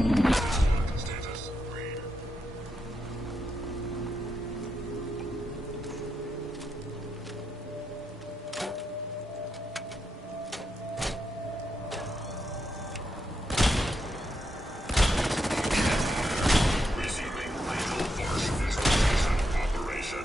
Status read. Resuming lethal force installation operation.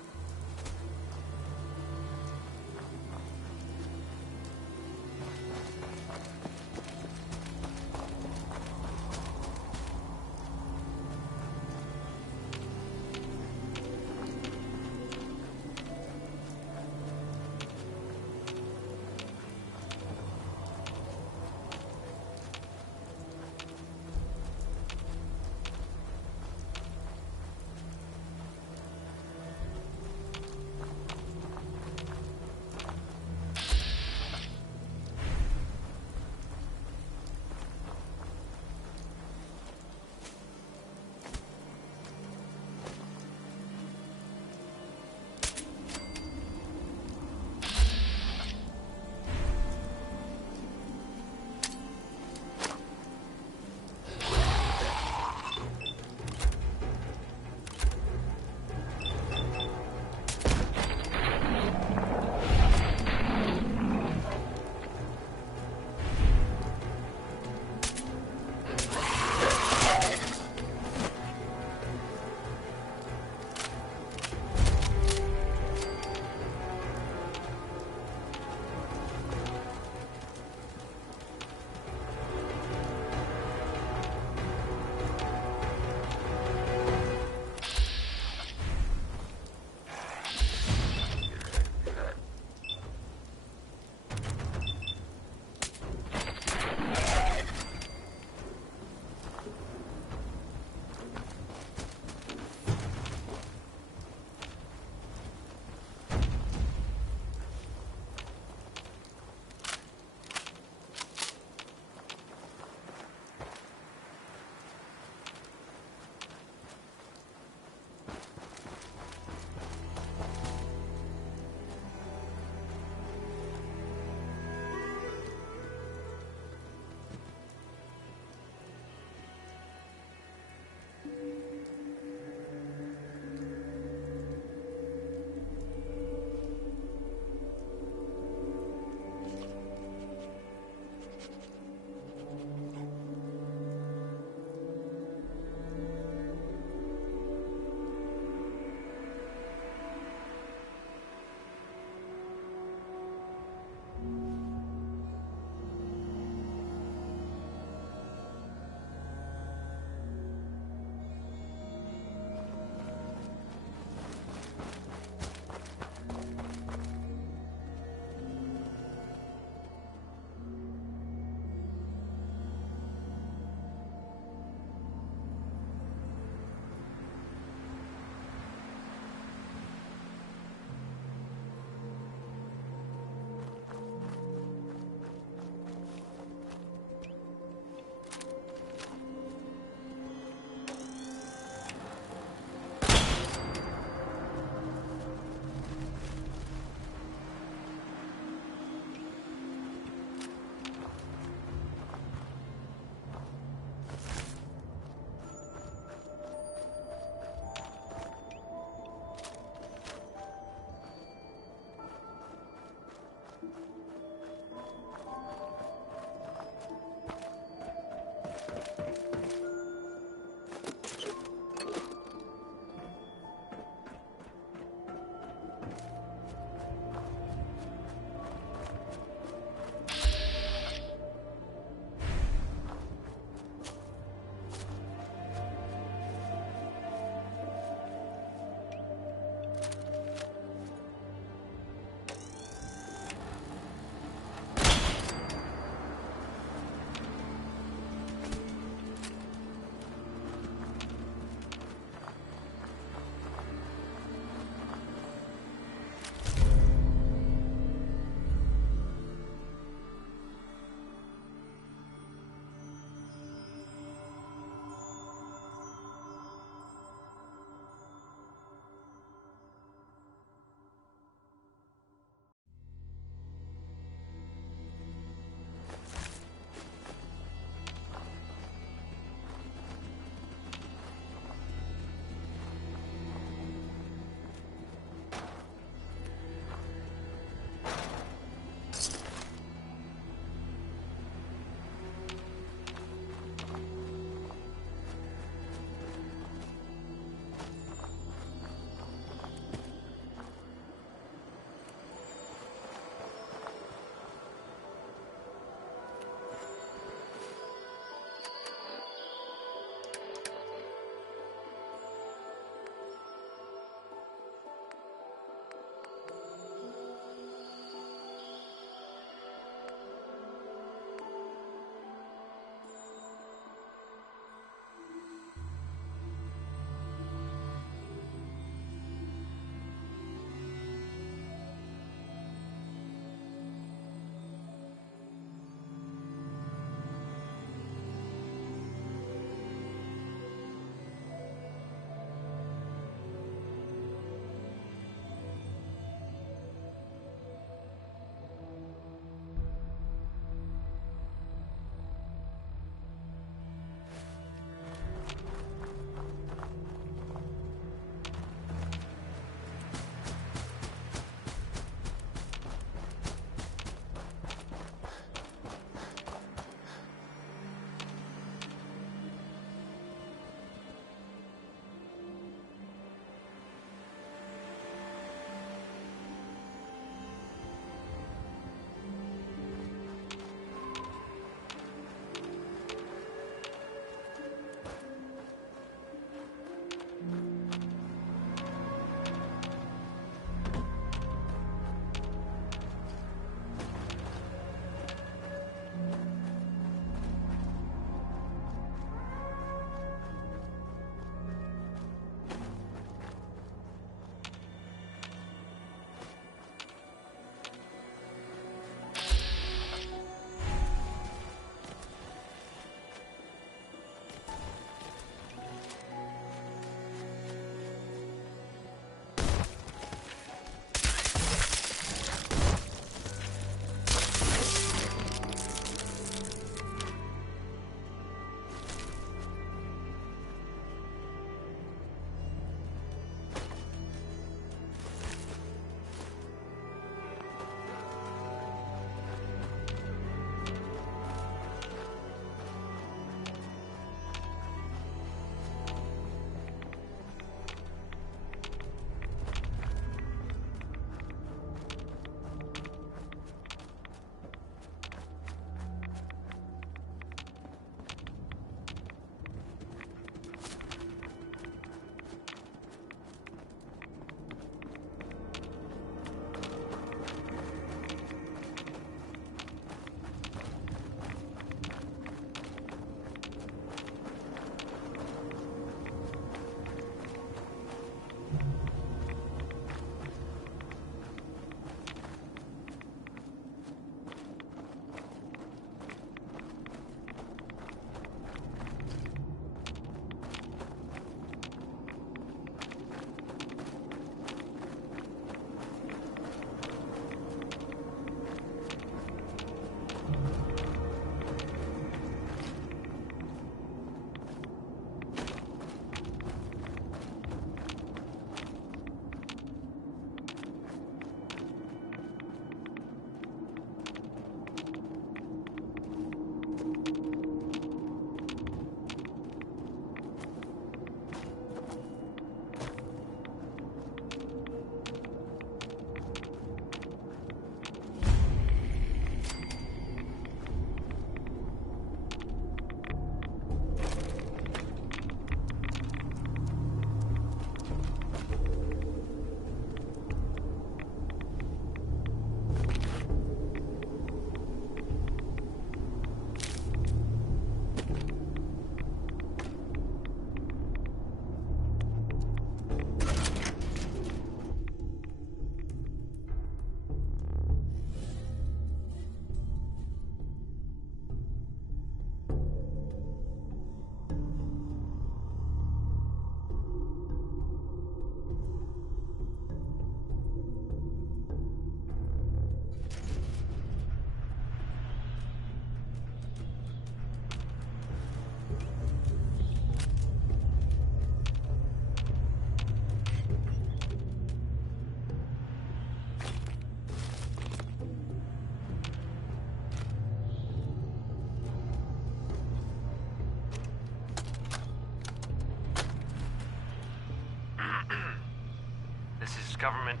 This is government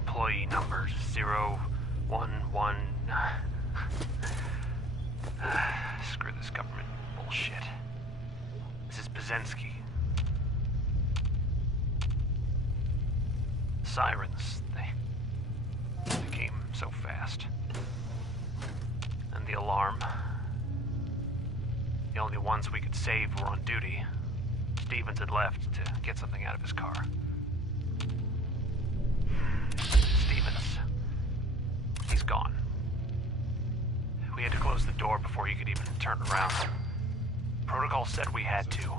employee number 011. Screw this government bullshit. This is Pazensky. Sirens, they came so fast. And the alarm. The only ones we could save were on duty. Stevens had left to get something out of his car. Stevens. He's gone. We had to close the door before he could even turn around. Protocol said we had to.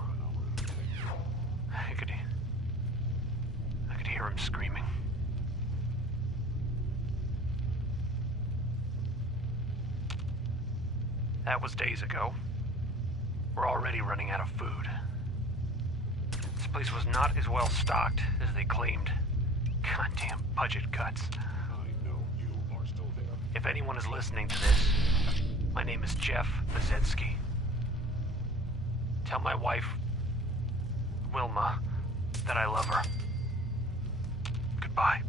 I could hear him screaming. That was days ago. We're already running out of food. This place was not as well stocked as they claimed. Goddamn budget cuts. I know you are still there. If anyone is listening to this, my name is Jeff Pazensky. Tell my wife, Wilma, that I love her. Goodbye.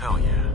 Hell yeah.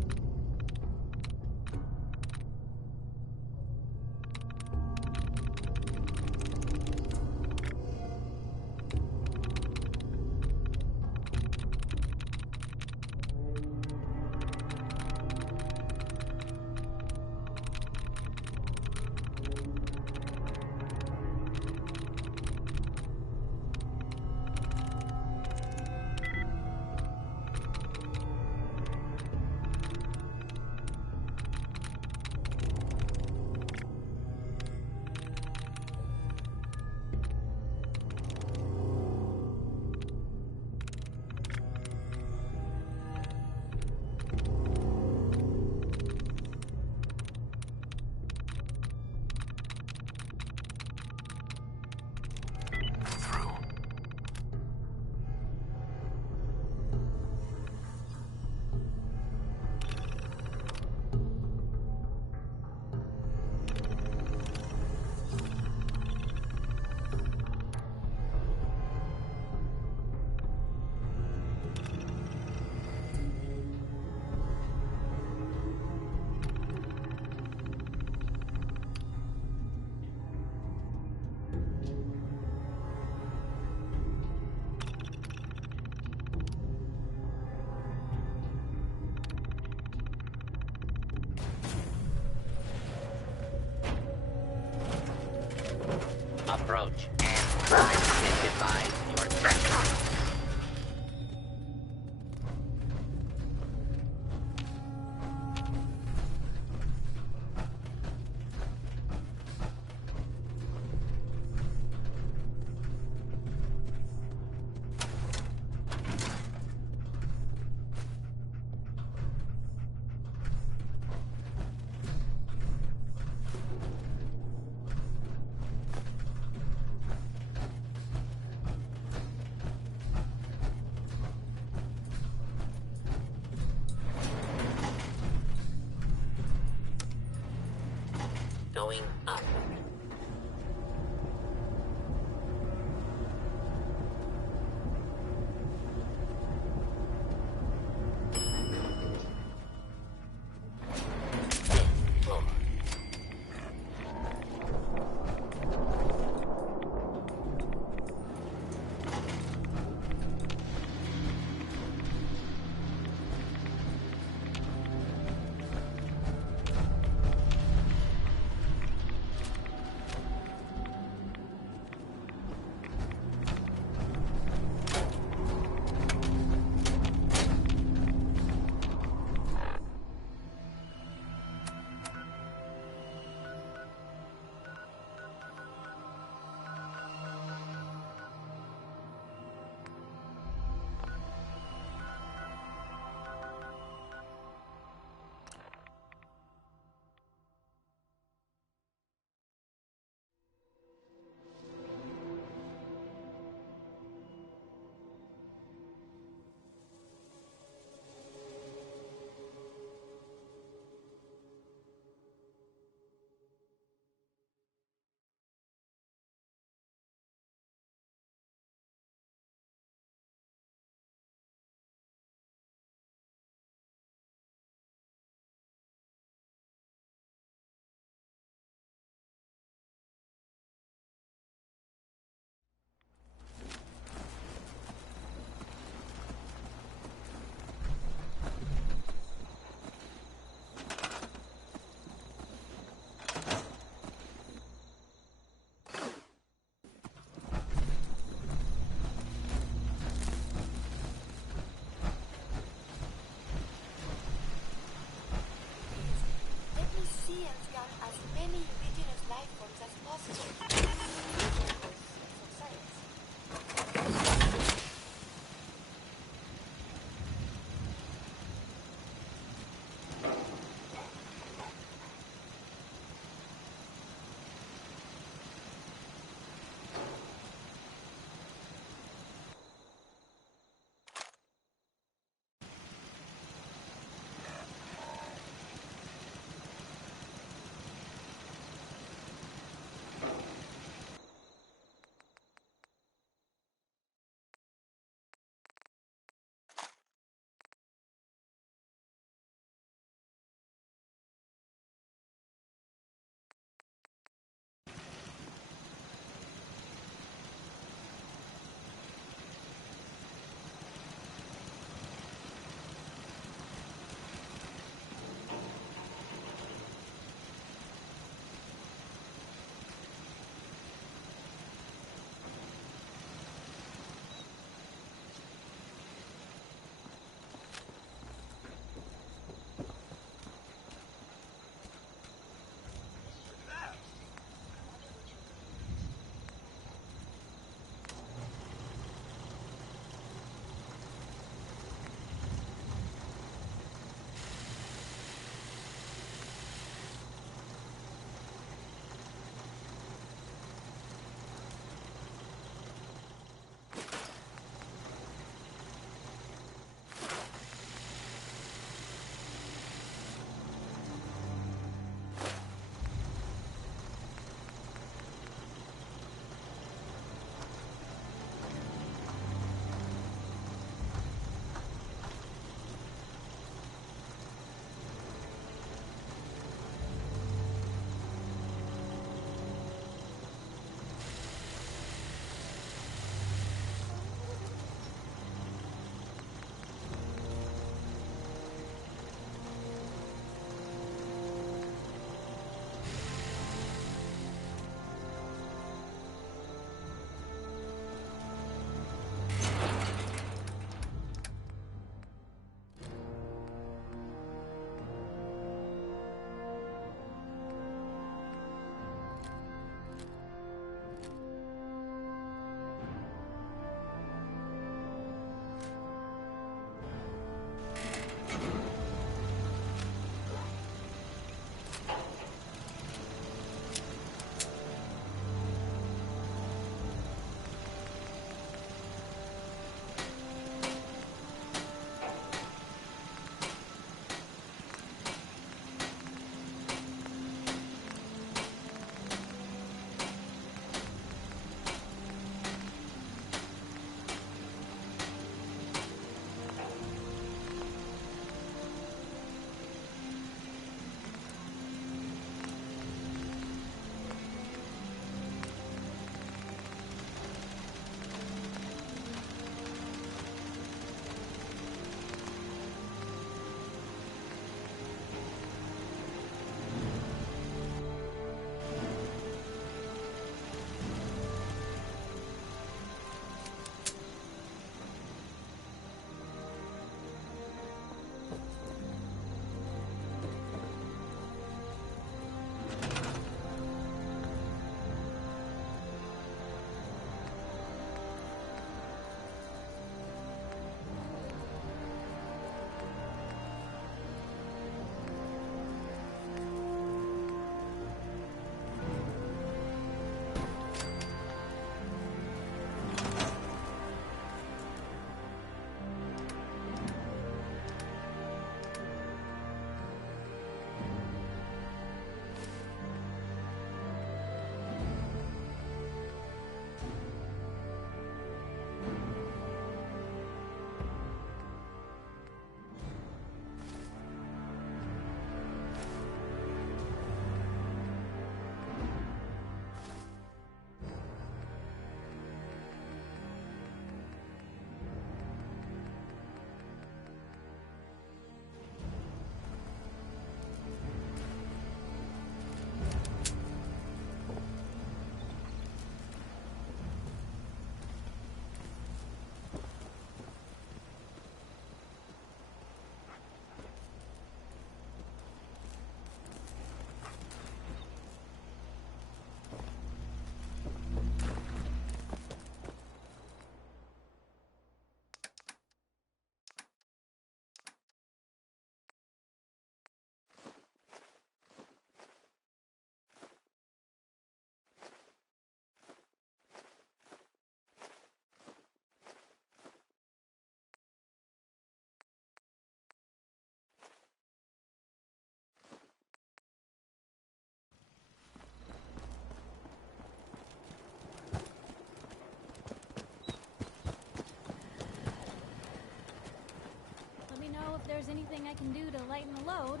anything I can do to lighten the load.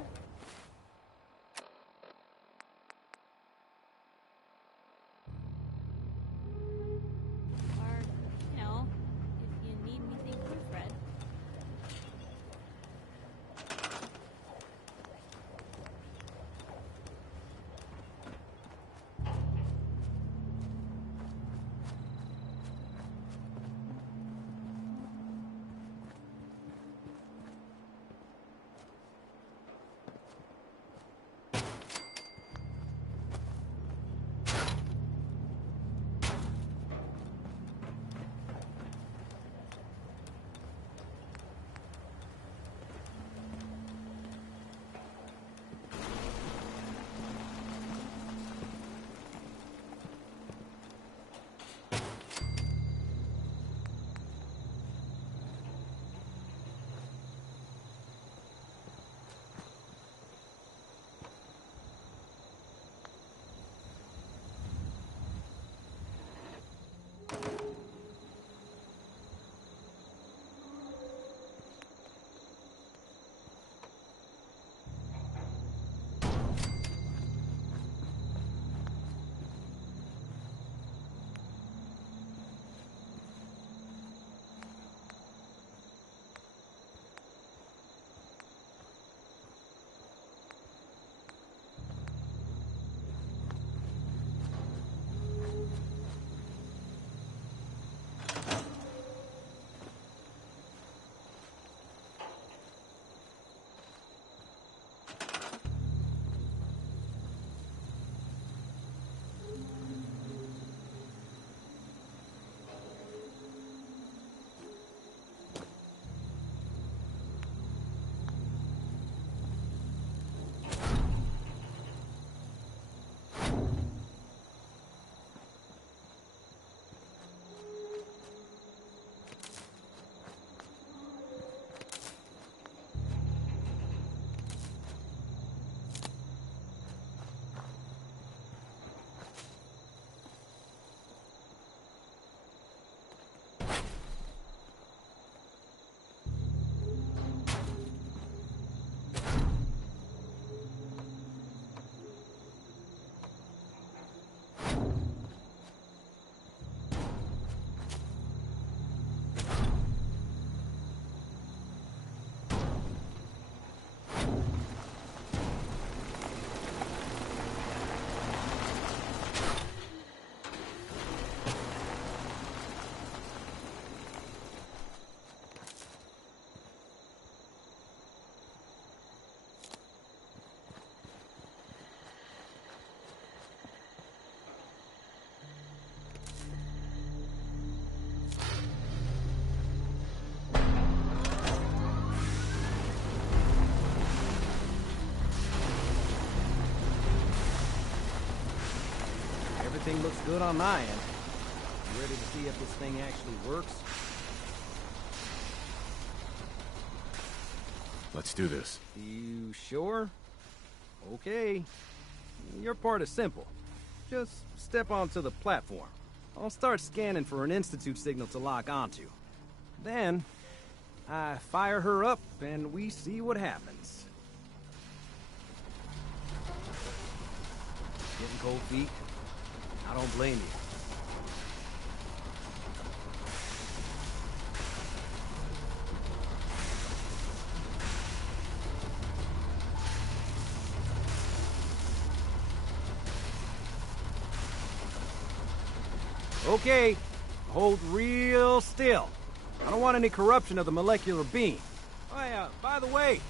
Or, if you need anything proofread. Everything looks good on my end. You ready to see if this thing actually works? Let's do this. You sure? Okay. Your part is simple. Just step onto the platform. I'll start scanning for an Institute signal to lock onto. Then, I fire her up and we see what happens. Getting cold feet? I don't blame you. Okay, hold real still. I don't want any corruption of the molecular beam. Oh, by the way,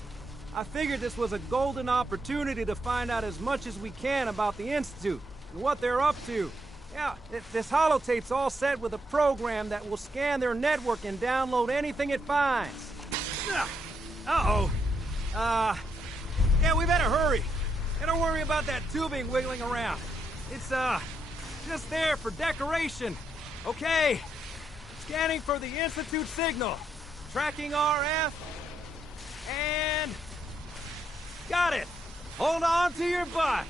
I figured this was a golden opportunity to find out as much as we can about the Institute and what they're up to. Yeah, this holotape's all set with a program that will scan their network and download anything it finds. Uh-oh. Yeah, we better hurry. And don't worry about that tubing wiggling around. It's, just there for decoration. Okay. Scanning for the Institute signal. Tracking RF. And... got it. Hold on to your butt.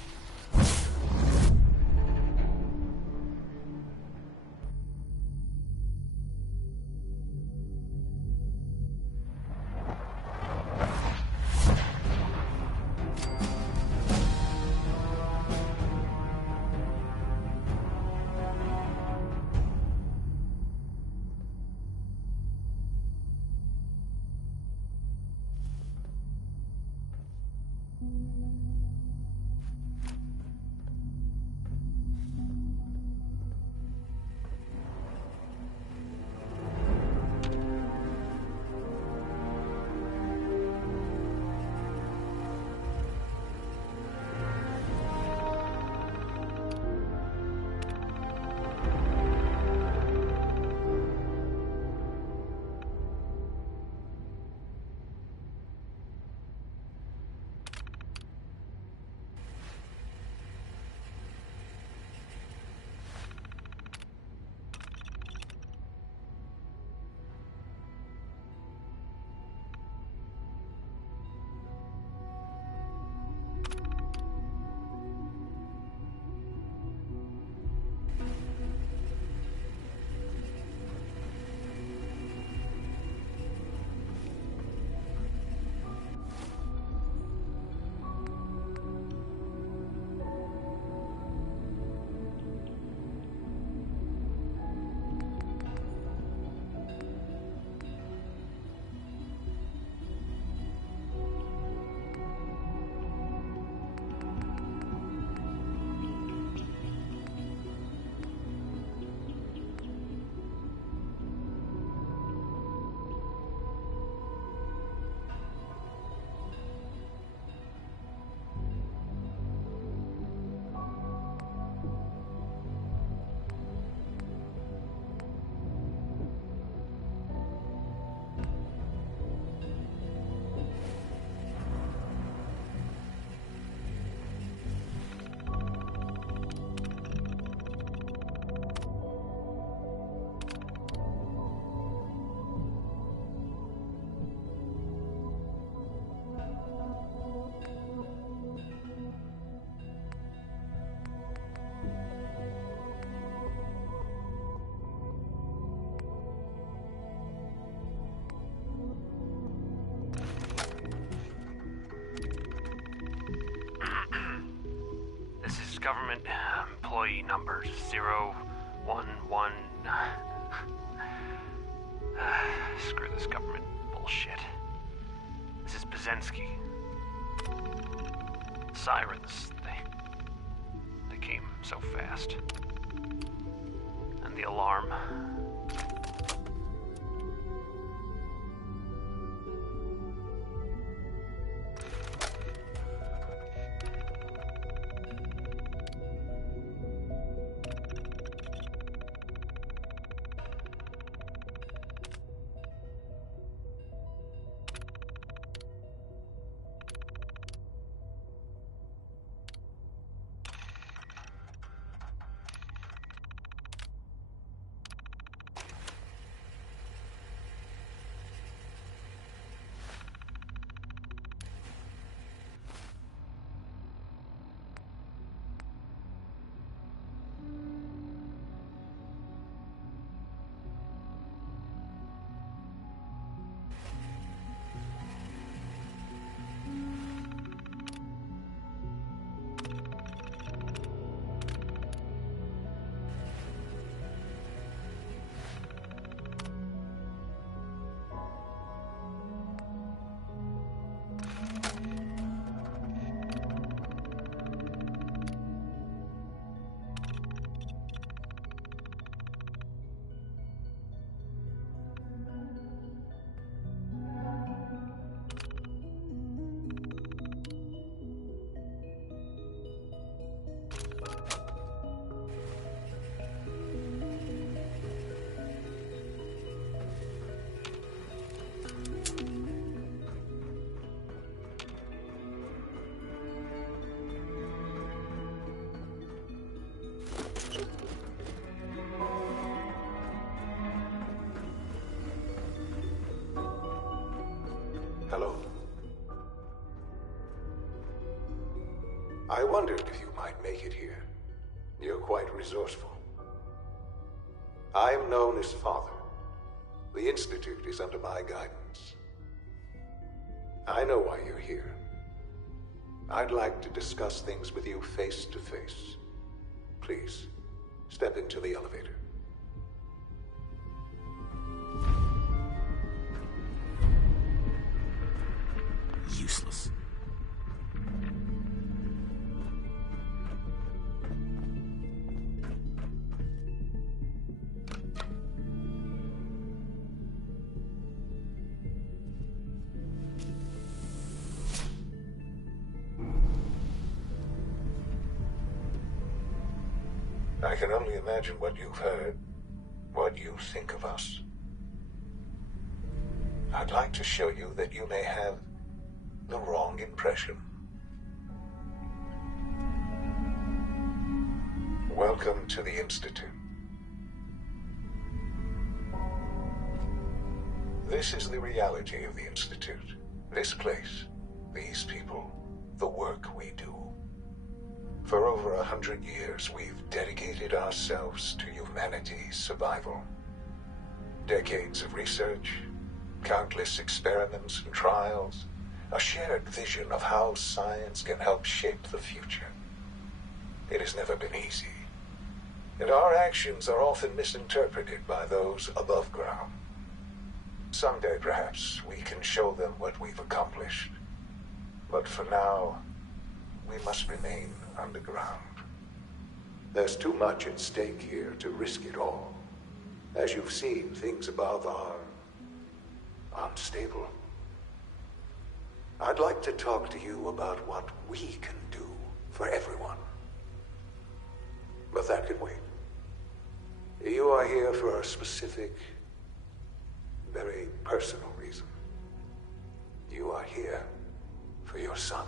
government employee number 011. Screw this government bullshit. This is Bazensky. Sirens, they came so fast. And the alarm. Hello. I wondered if you might make it here. You're quite resourceful. I'm known as Father. The Institute is under my guidance. I know why you're here. I'd like to discuss things with you face to face. Please, step into the elevator. Useless. I can only imagine what you've heard, what you think of us. I'd like to show you that you may have the wrong impression. Welcome to the Institute. This is the reality of the Institute. This place, these people, the work we do. For over 100 years, we've dedicated ourselves to humanity's survival. Decades of research, countless experiments and trials, a shared vision of how science can help shape the future. It has never been easy, and our actions are often misinterpreted by those above ground. Someday, perhaps, we can show them what we've accomplished. But for now, we must remain underground. There's too much at stake here to risk it all. As you've seen, things above are unstable. I'd like to talk to you about what we can do for everyone. But that can wait. You are here for a specific, very personal reason. You are here for your son.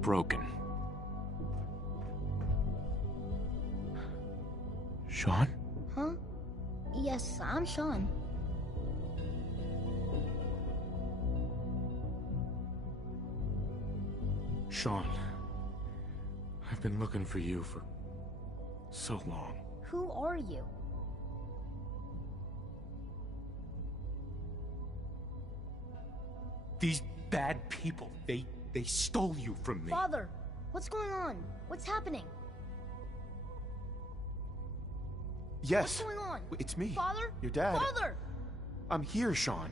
broken. Sean? Huh? Yes, I'm Sean. Sean, I've been looking for you for so long. Who are you? These bad people, they stole you from me. Father, what's going on? What's happening? Yes. What's going on? It's me. Father? Your dad. Father! I'm here, Sean.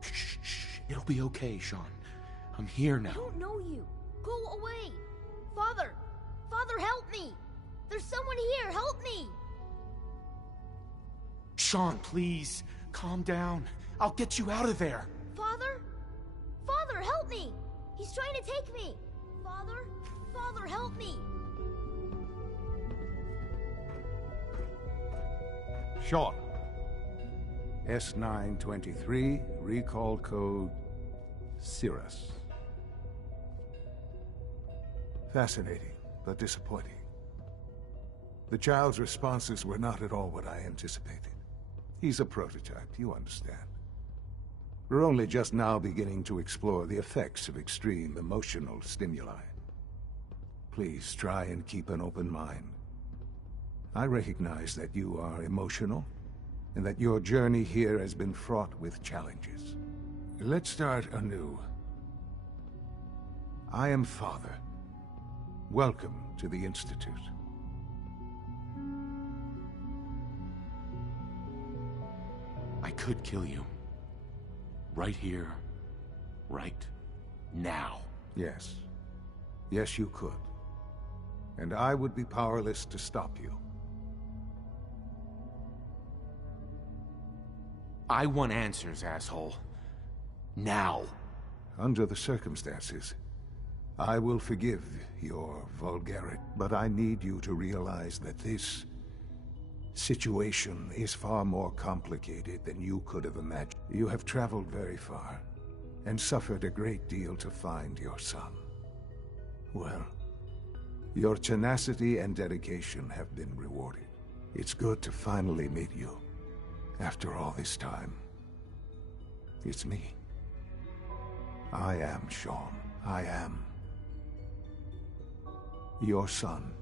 Shh. It'll be okay, Sean. I'm here now. I don't know you. Go away. Father! Father, help me! There's someone here. Help me! Sean, please. Calm down. I'll get you out of there. Father? Father, help me! He's trying to take me! Father? Father, help me! Sean. S923, recall code Cirrus. Fascinating, but disappointing. The child's responses were not at all what I anticipated. He's a prototype, you understand. We're only just now beginning to explore the effects of extreme emotional stimuli. Please try and keep an open mind. I recognize that you are emotional, and that your journey here has been fraught with challenges. Let's start anew. I am Father. Welcome to the Institute. I could kill you. Right here. Right now. Yes. Yes, you could. And I would be powerless to stop you. I want answers, asshole. Now. Under the circumstances, I will forgive your vulgarity, but I need you to realize that this situation is far more complicated than you could have imagined. You have traveled very far, and suffered a great deal to find your son. Well, your tenacity and dedication have been rewarded. It's good to finally meet you, after all this time. It's me. I am Sean. I am your son.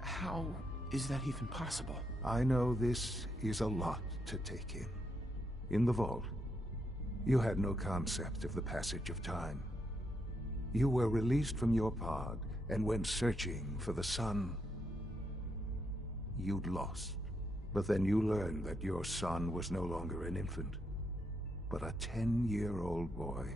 How is that even possible? I know this is a lot to take in. In the vault, you had no concept of the passage of time. You were released from your pod and went searching for the sun you'd lost. But then you learned that your son was no longer an infant, but a 10-year-old boy.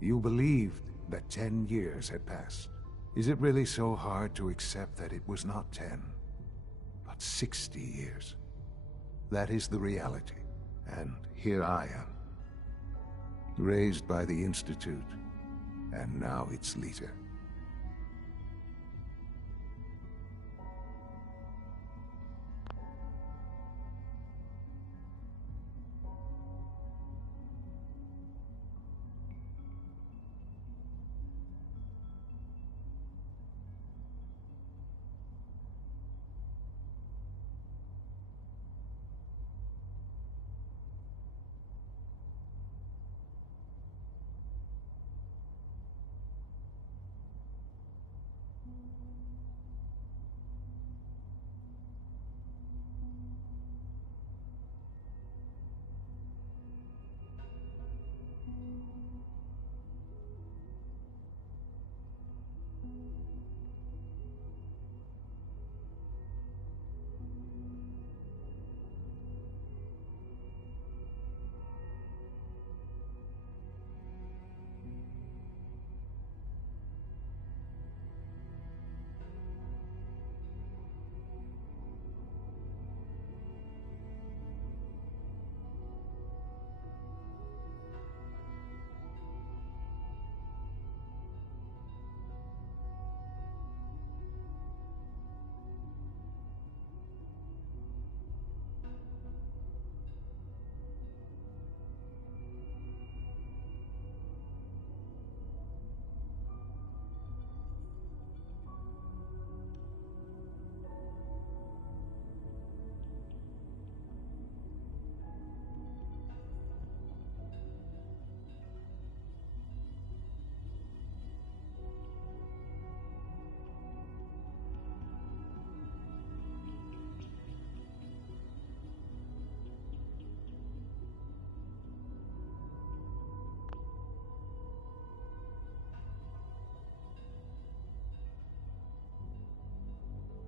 You believed that 10 years had passed. Is it really so hard to accept that it was not 10, but 60 years? That is the reality. And here I am, raised by the Institute, and now its leader.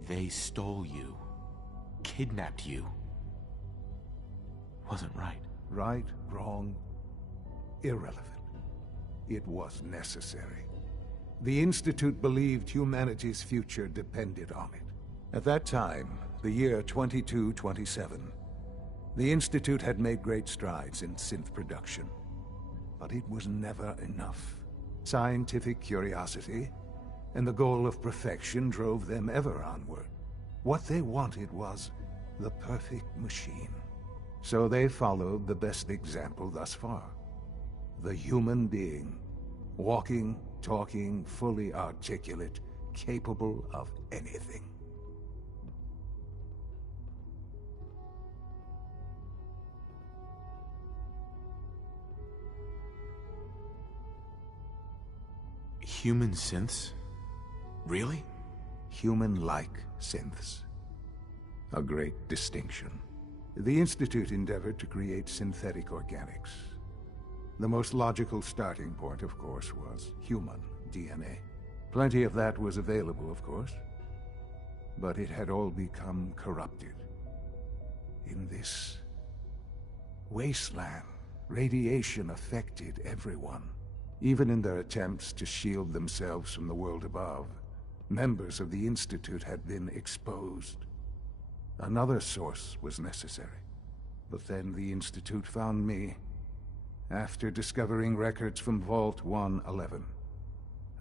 They stole you, kidnapped you. Wasn't right. Right, wrong, irrelevant. It was necessary. The Institute believed humanity's future depended on it. At that time, the year 2227, the Institute had made great strides in synth production. But it was never enough. Scientific curiosity and the goal of perfection drove them ever onward. What they wanted was the perfect machine. So they followed the best example thus far. The human being. Walking, talking, fully articulate, capable of anything. Human synths? Really? Human-like synths. A great distinction. The Institute endeavored to create synthetic organics. The most logical starting point, of course, was human DNA. Plenty of that was available, of course. But it had all become corrupted. In this wasteland, radiation affected everyone. Even in their attempts to shield themselves from the world above, members of the Institute had been exposed. Another source was necessary. But then the Institute found me, after discovering records from Vault 111.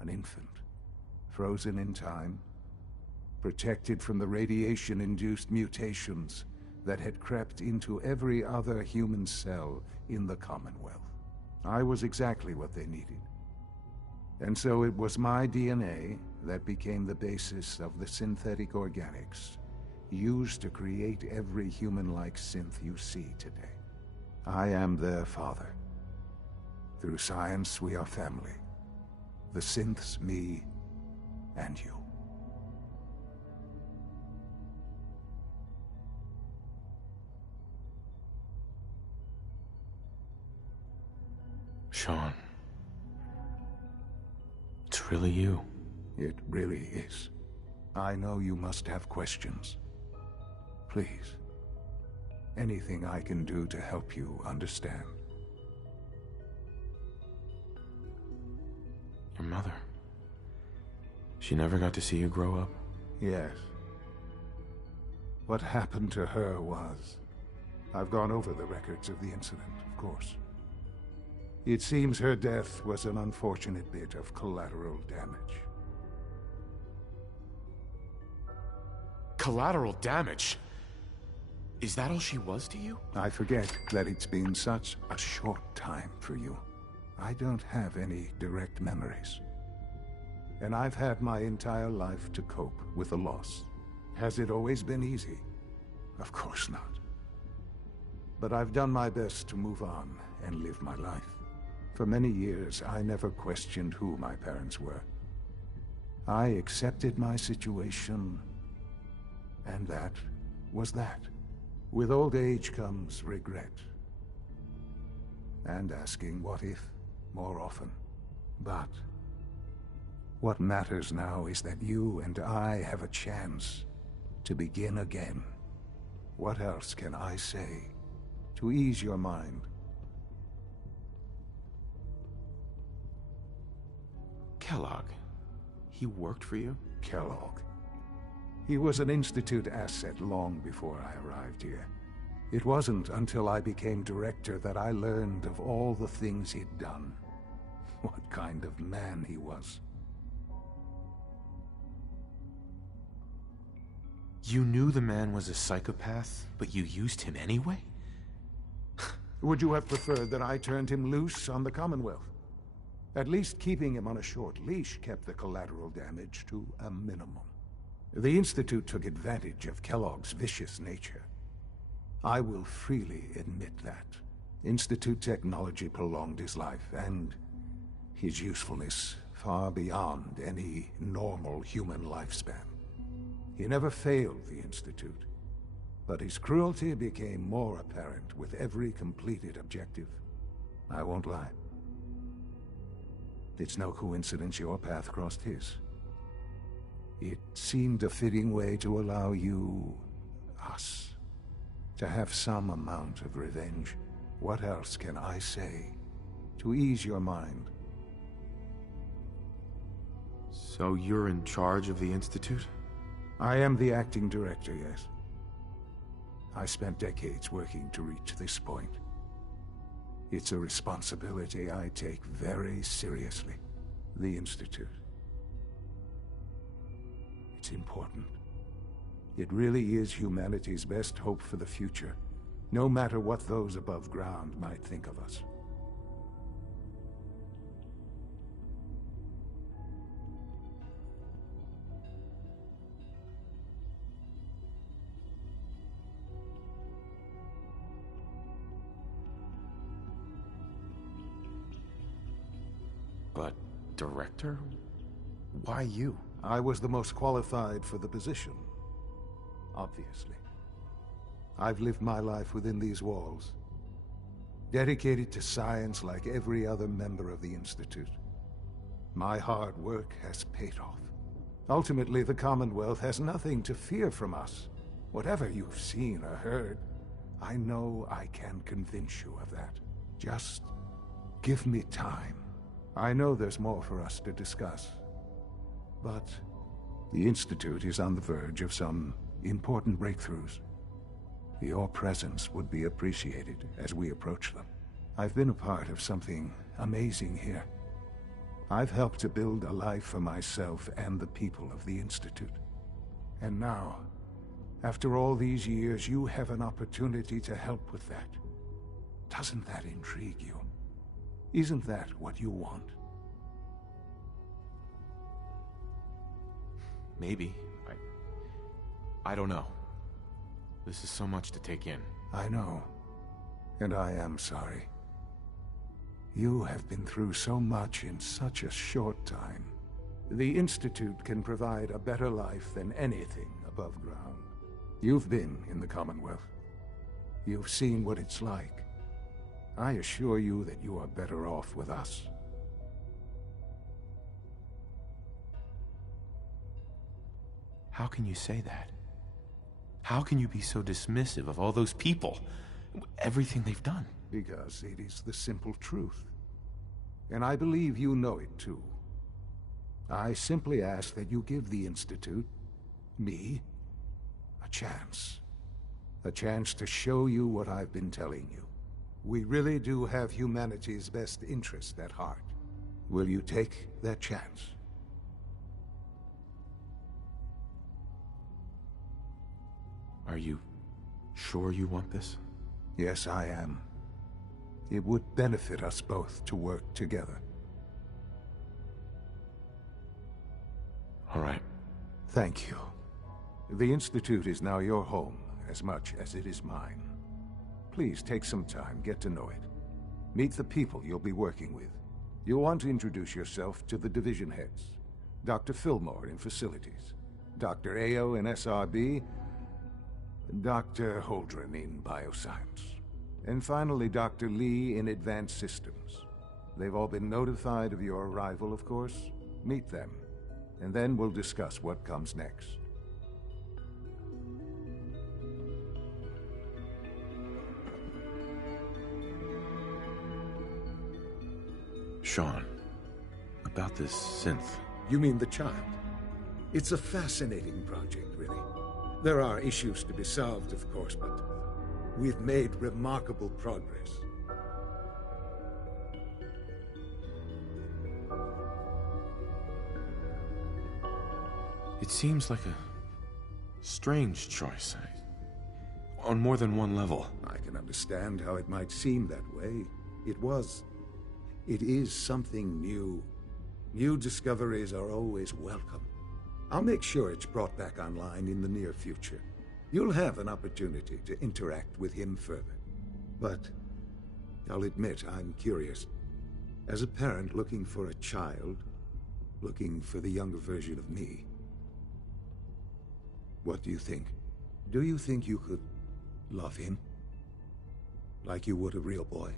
An infant, frozen in time, protected from the radiation-induced mutations that had crept into every other human cell in the Commonwealth. I was exactly what they needed. And so it was my DNA that became the basis of the synthetic organics used to create every human-like synth you see today. I am their father. Through science, we are family. The synths, me, and you. Sean. It's really you. It really is. I know you must have questions. Please. Anything I can do to help you understand. Your mother. She never got to see you grow up? Yes. What happened to her was... I've gone over the records of the incident, of course. It seems her death was an unfortunate bit of collateral damage. Collateral damage? Is that all she was to you? I forget that it's been such a short time for you. I don't have any direct memories. And I've had my entire life to cope with the loss. Has it always been easy? Of course not. But I've done my best to move on and live my life. For many years, I never questioned who my parents were. I accepted my situation, and that was that. With old age comes regret. And asking what if more often. But what matters now is that you and I have a chance to begin again. What else can I say to ease your mind? Kellogg. He worked for you? Kellogg. He was an Institute asset long before I arrived here. It wasn't until I became director that I learned of all the things he'd done. What kind of man he was. You knew the man was a psychopath, but you used him anyway? Would you have preferred that I turned him loose on the Commonwealth? At least keeping him on a short leash kept the collateral damage to a minimum. The Institute took advantage of Kellogg's vicious nature. I will freely admit that. Institute technology prolonged his life, and his usefulness far beyond any normal human lifespan. He never failed the Institute, but his cruelty became more apparent with every completed objective. I won't lie. It's no coincidence your path crossed his. It seemed a fitting way to allow you, us, to have some amount of revenge. What else can I say to ease your mind? So you're in charge of the Institute? I am the acting director, yes. I spent decades working to reach this point. It's a responsibility I take very seriously. The Institute. It's important. It really is humanity's best hope for the future, no matter what those above ground might think of us. But, director? Why you? I was the most qualified for the position, obviously. I've lived my life within these walls, dedicated to science like every other member of the Institute. My hard work has paid off. Ultimately, the Commonwealth has nothing to fear from us. Whatever you've seen or heard, I know I can convince you of that. Just give me time. I know there's more for us to discuss. But the Institute is on the verge of some important breakthroughs. Your presence would be appreciated as we approach them. I've been a part of something amazing here. I've helped to build a life for myself and the people of the Institute. And now, after all these years, you have an opportunity to help with that. Doesn't that intrigue you? Isn't that what you want? Maybe. I don't know. This is so much to take in. I know. And I am sorry. You have been through so much in such a short time. The Institute can provide a better life than anything above ground. You've been in the Commonwealth. You've seen what it's like. I assure you that you are better off with us. How can you say that? How can you be so dismissive of all those people? Everything they've done? Because it is the simple truth. And I believe you know it too. I simply ask that you give the Institute, me, a chance. A chance to show you what I've been telling you. We really do have humanity's best interest at heart. Will you take that chance? Are you sure you want this? Yes, I am. It would benefit us both to work together. All right. Thank you. The Institute is now your home as much as it is mine. Please take some time, get to know it. Meet the people you'll be working with. You'll want to introduce yourself to the division heads. Dr. Fillmore in Facilities, Dr. Ayo in SRB, Dr. Holdren in Bioscience, and finally Dr. Lee in Advanced Systems. They've all been notified of your arrival, of course. Meet them, and then we'll discuss what comes next. Sean, about this synth. You mean the child? It's a fascinating project, really. There are issues to be solved, of course, but we've made remarkable progress. It seems like a strange choice, on more than one level. I can understand how it might seem that way. It is something new. New discoveries are always welcome. I'll make sure it's brought back online in the near future. You'll have an opportunity to interact with him further. But I'll admit I'm curious. As a parent looking for a child, looking for the younger version of me, what do you think? Do you think you could love him? Like you would a real boy?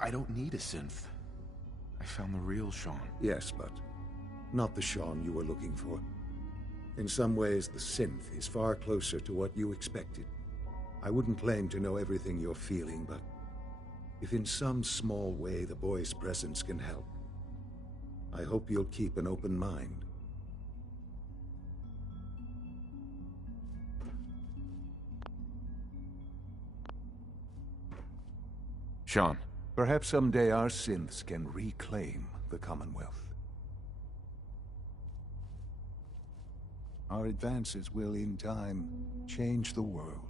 I don't need a synth. I found the real Sean. Yes, but not the Sean you were looking for. In some ways, the synth is far closer to what you expected. I wouldn't claim to know everything you're feeling, but if in some small way the boy's presence can help, I hope you'll keep an open mind. Sean. Perhaps someday our synths can reclaim the Commonwealth. Our advances will, in time, change the world.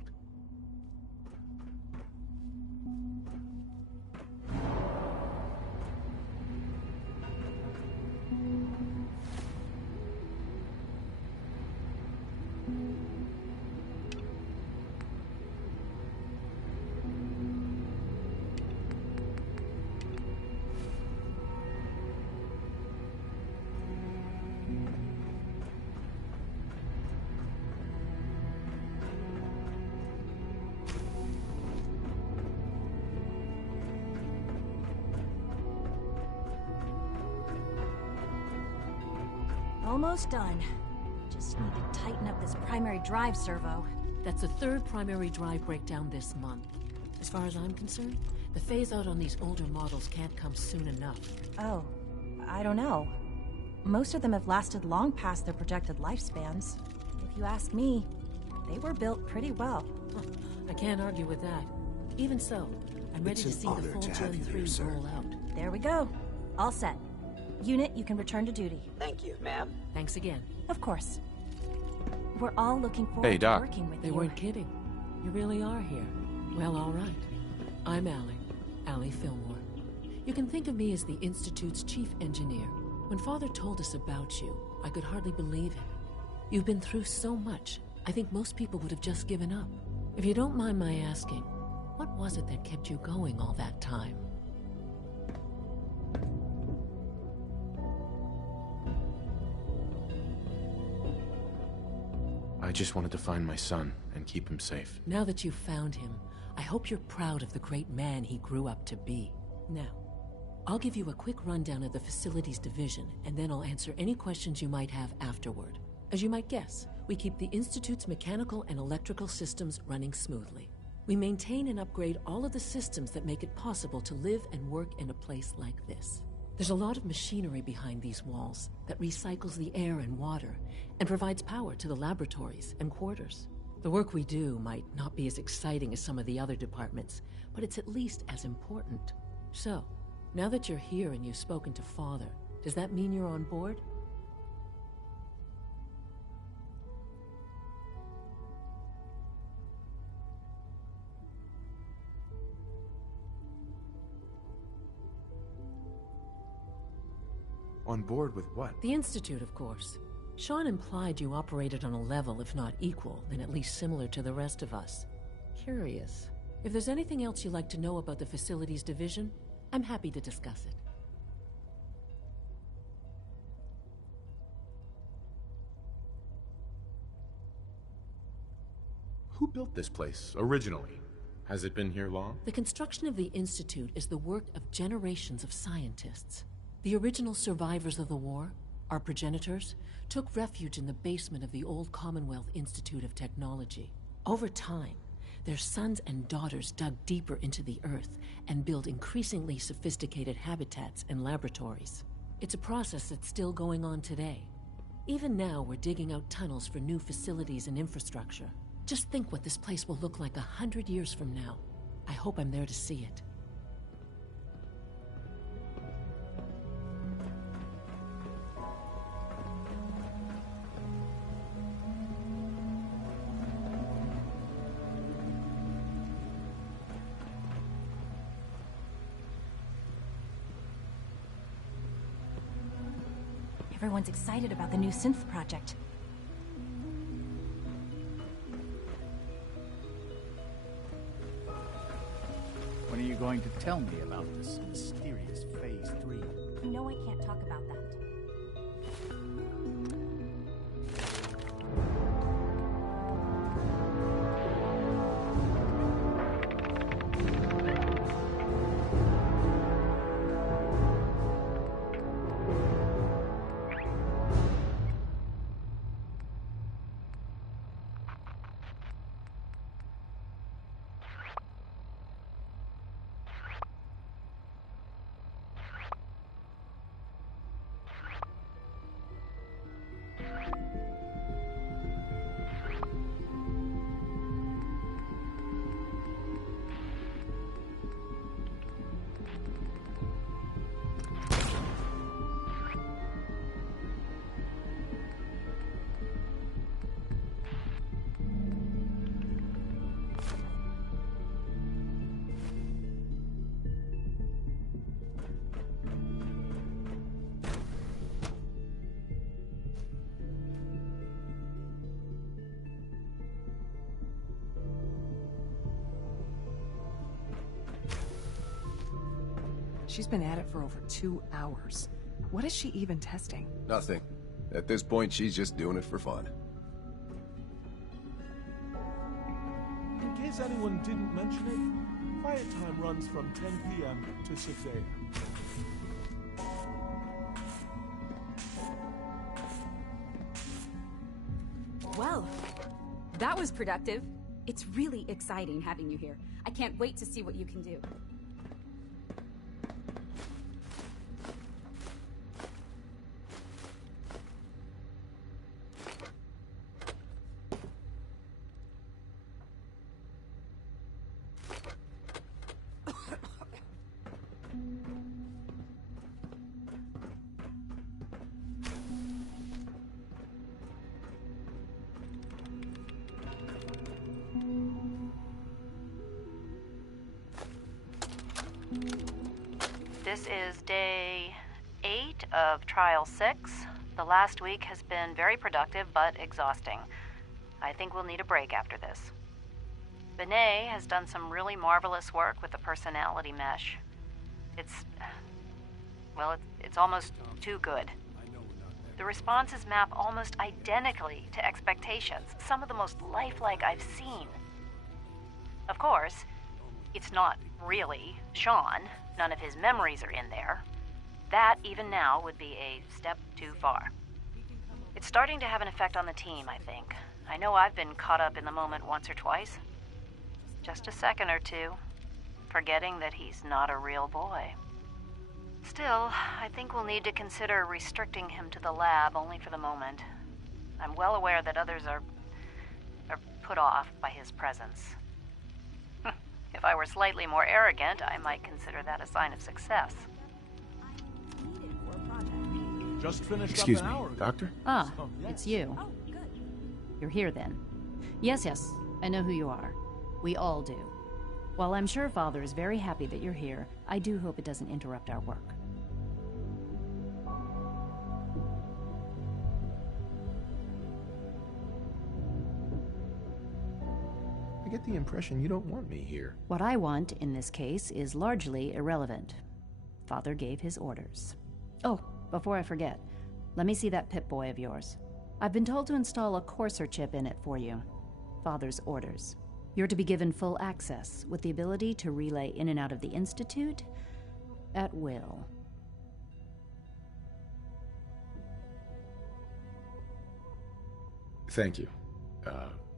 Almost done. Just need to tighten up this primary drive servo. That's the third primary drive breakdown this month. As far as I'm concerned, the phase-out on these older models can't come soon enough. Oh, I don't know. Most of them have lasted long past their projected lifespans. If you ask me, they were built pretty well. Huh, I can't argue with that. Even so, I'm ready to see the full Gen 3 roll out. There we go. All set. Unit, you can return to duty. Thank you, ma'am. Thanks again. Of course. We're all looking forward to working with you. They weren't kidding. You really are here. Well, all right. I'm Allie Fillmore. You can think of me as the Institute's chief engineer. When Father told us about you, I could hardly believe it. You've been through so much, I think most people would have just given up. If you don't mind my asking, what was it that kept you going all that time? I just wanted to find my son and keep him safe. Now that you've found him, I hope you're proud of the great man he grew up to be. Now, I'll give you a quick rundown of the Facilities Division, and then I'll answer any questions you might have afterward. As you might guess, we keep the Institute's mechanical and electrical systems running smoothly. We maintain and upgrade all of the systems that make it possible to live and work in a place like this. There's a lot of machinery behind these walls that recycles the air and water and provides power to the laboratories and quarters. The work we do might not be as exciting as some of the other departments, but it's at least as important. So, now that you're here and you've spoken to Father, does that mean you're on board? On board with what? The Institute, of course. Sean implied you operated on a level, if not equal, then at least similar to the rest of us. Curious. If there's anything else you'd like to know about the Facilities Division, I'm happy to discuss it. Who built this place, originally? Has it been here long? The construction of the Institute is the work of generations of scientists. The original survivors of the war, our progenitors, took refuge in the basement of the old Commonwealth Institute of Technology. Over time, their sons and daughters dug deeper into the earth and built increasingly sophisticated habitats and laboratories. It's a process that's still going on today. Even now, we're digging out tunnels for new facilities and infrastructure. Just think what this place will look like 100 years from now. I hope I'm there to see it. Everyone's excited about the new synth project. When are you going to tell me about this mysterious Phase 3? You know I can't talk about that. She's been at it for over 2 hours. What is she even testing? Nothing. At this point, she's just doing it for fun. In case anyone didn't mention it, quiet time runs from 10 p.m. to 6 a.m. Well, that was productive. It's really exciting having you here. I can't wait to see what you can do. This is day 8 of Trial 6. The last week has been very productive but exhausting. I think we'll need a break after this. Benet has done some really marvelous work with the personality mesh. It's almost too good. The responses map almost identically to expectations, some of the most lifelike I've seen. Of course, it's not really Sean. None of his memories are in there. That, even now, would be a step too far. It's starting to have an effect on the team, I think. I know I've been caught up in the moment once or twice. Just a second or two, forgetting that he's not a real boy. Still, I think we'll need to consider restricting him to the lab only for the moment. I'm well aware that others are put off by his presence. If I were slightly more arrogant, I might consider that a sign of success. Just finished Excuse up an me, hour ago. Doctor? Ah, Oh, yes. it's you. Oh, good. You're here then. Yes, I know who you are. We all do. While I'm sure Father is very happy that you're here, I do hope it doesn't interrupt our work. I get the impression you don't want me here. What I want in this case is largely irrelevant. Father gave his orders. Oh, before I forget, let me see that Pip-Boy of yours. I've been told to install a courser chip in it for you. Father's orders. You're to be given full access, with the ability to relay in and out of the Institute at will. Thank you.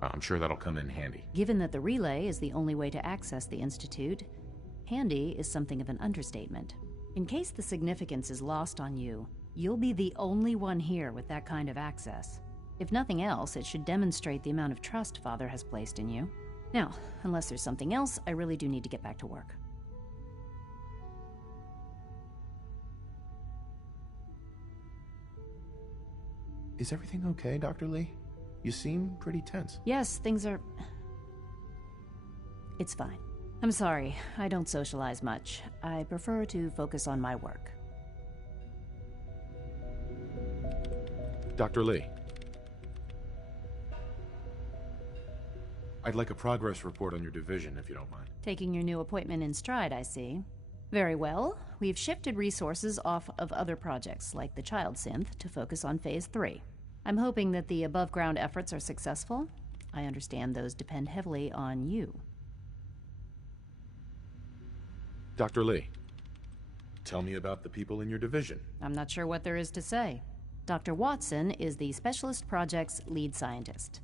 I'm sure that'll come in handy. Given that the relay is the only way to access the Institute, handy is something of an understatement. In case the significance is lost on you, you'll be the only one here with that kind of access. If nothing else, it should demonstrate the amount of trust Father has placed in you. Now, unless there's something else, I really do need to get back to work. Is everything okay, Dr. Lee? You seem pretty tense. Yes, things are... It's fine. I'm sorry, I don't socialize much. I prefer to focus on my work. Dr. Lee. I'd like a progress report on your division, if you don't mind. Taking your new appointment in stride, I see. Very well. We've shifted resources off of other projects, like the Child Synth, to focus on Phase 3. I'm hoping that the above-ground efforts are successful. I understand those depend heavily on you. Dr. Lee, tell me about the people in your division. I'm not sure what there is to say. Dr. Watson is the Specialist Project's lead scientist.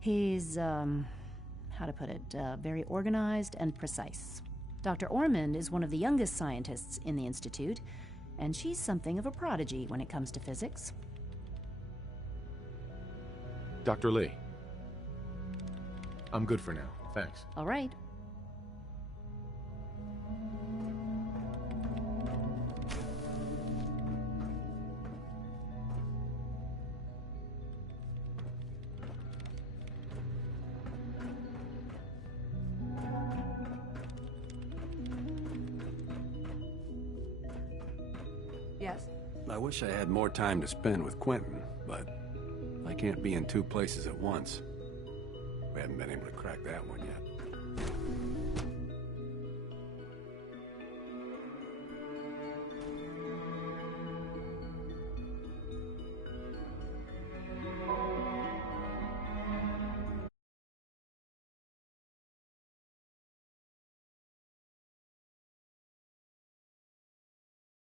He's, how to put it, very organized and precise. Dr. Ormond is one of the youngest scientists in the Institute, and she's something of a prodigy when it comes to physics. Dr. Lee. I'm good for now, thanks. All right. Yes? I wish I had more time to spend with Quentin, but I can't be in two places at once. We haven't been able to crack that one yet.